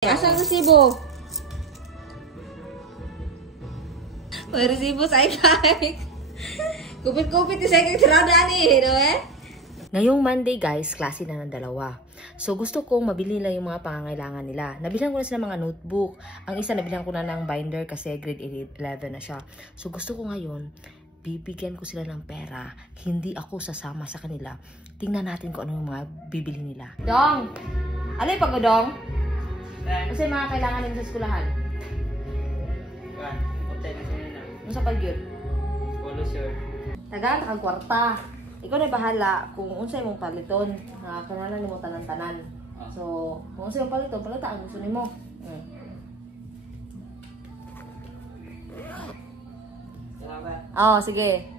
Asang resibo? May resibo sa ikay. Kupit-kupit sa ikay tirada ni, no eh? Ngayong Monday guys, klase na ng dalawa. So gusto kong mabili nila yung mga pangangailangan nila. Nabilhan ko na sila mga notebook. Ang isa nabilhan ko na ng binder kasi grade 11 na siya. So gusto ko ngayon, bibigyan ko sila ng pera. Hindi ako sasama sa kanila. Tingnan natin kung ano yung mga bibili nila. Dong! Alay pag Dong? Kasi mga kailangan nila sa eskulahan. Ano sa pag-yun? Polo shirt. Tagaan ang kwarta. Ikaw na bahala kung unsay mong paliton na kailangan mo tanan-tanan. So, kung unsay mong paliton, palita ang gusto nimo. Oh, sige.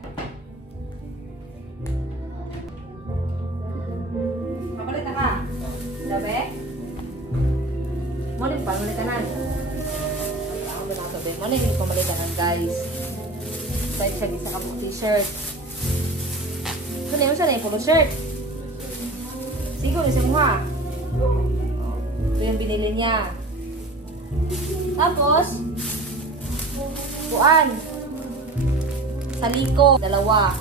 Papalit na ka. Sabi? Mo din pamilitanan. Ako ba nakasabi? Mo din pamilitanan, guys. Balik siya isa ka po t-shirt. Ito na yung siya na yung polo shirt. Siguro isa mo ha. Ito yung binili niya. Tapos, kuan. Saliko, dalawa.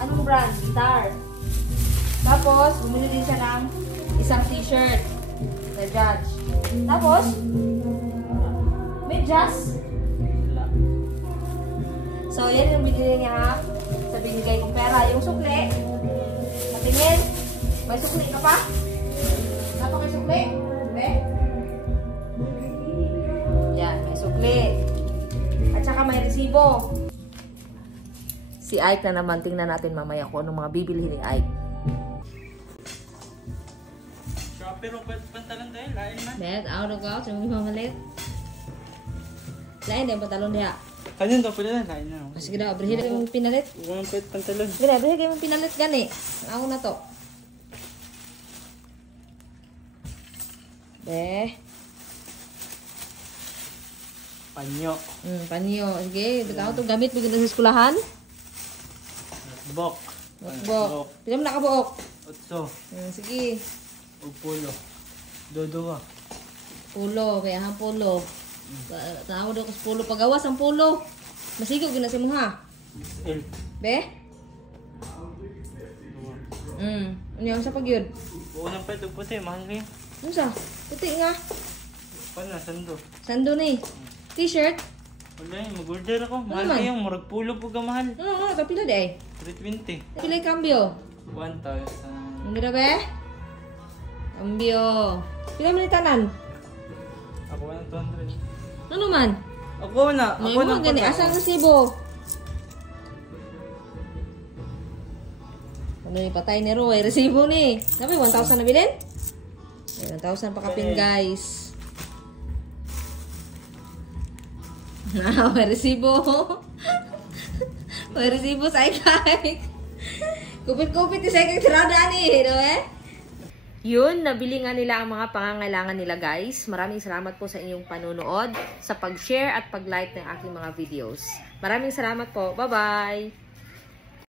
Anong brand? Star. Tapos, bumili din siya ng isang t-shirt. Na Judge. Tapos, medyas. So, yan yung binili niya ha. Sa binigay kong pera. Yung sukli. Patingin. May sukli ka pa? Wala pa may sukli? Be? Yan, may sukli. At saka may resibo. Si Ike na naman. Tingnan natin mamaya kung anong mga bibilihin ni Ike. Pero pantalon tayo, lain man. Bet, out of out. Yung mamalit. Lain din pantalon diha. Kanyan daw pala na, lain na. Sige daw, abrihin yung pinalit. Huwag pwede pantalon. Sige daw, abrihin yung pinalit gani. Ako na to. Be. Panyo. Panyo. Sige, ikaw to gamit bigyan sa eskulahan. Bok. Notebook. Pila mo nakabuok? 8. Sige. O pulo. Dodo ka. Pulo, kaya ang pulo. Tanaw daw kas pulo pagawas ang pulo. Masigo gina si mo ha. L. Be? Ano sa pagyud? Unang pwede puti, mahal kayo. Ano sa? Puti nga. Paano, sando? Sando ni. T-shirt? Wala yun, mag-order ako. Mahal Ano man? kayo, marag pulo po ka mahal. Ano, kapila di ay? 320. Kapila yung cambio? 1,000. Ang grabe? Cambio. Pila man tanan? Ako na 200. Ano man? Ako na. May Ako mo na. gani. Asang resibo? Ano yung patay ni Roy? Resibo ni. Sabi, 1,000 na bilhin? 1,000 pa kapin, guys. May resibo. May resibo sa ikay. Kupit-kupit sa ikay tirada ni. No eh? Yun, nabili nga nila ang mga pangangailangan nila guys. Maraming salamat po sa inyong panunood, sa pag-share at pag-like ng aking mga videos. Maraming salamat po. Bye-bye!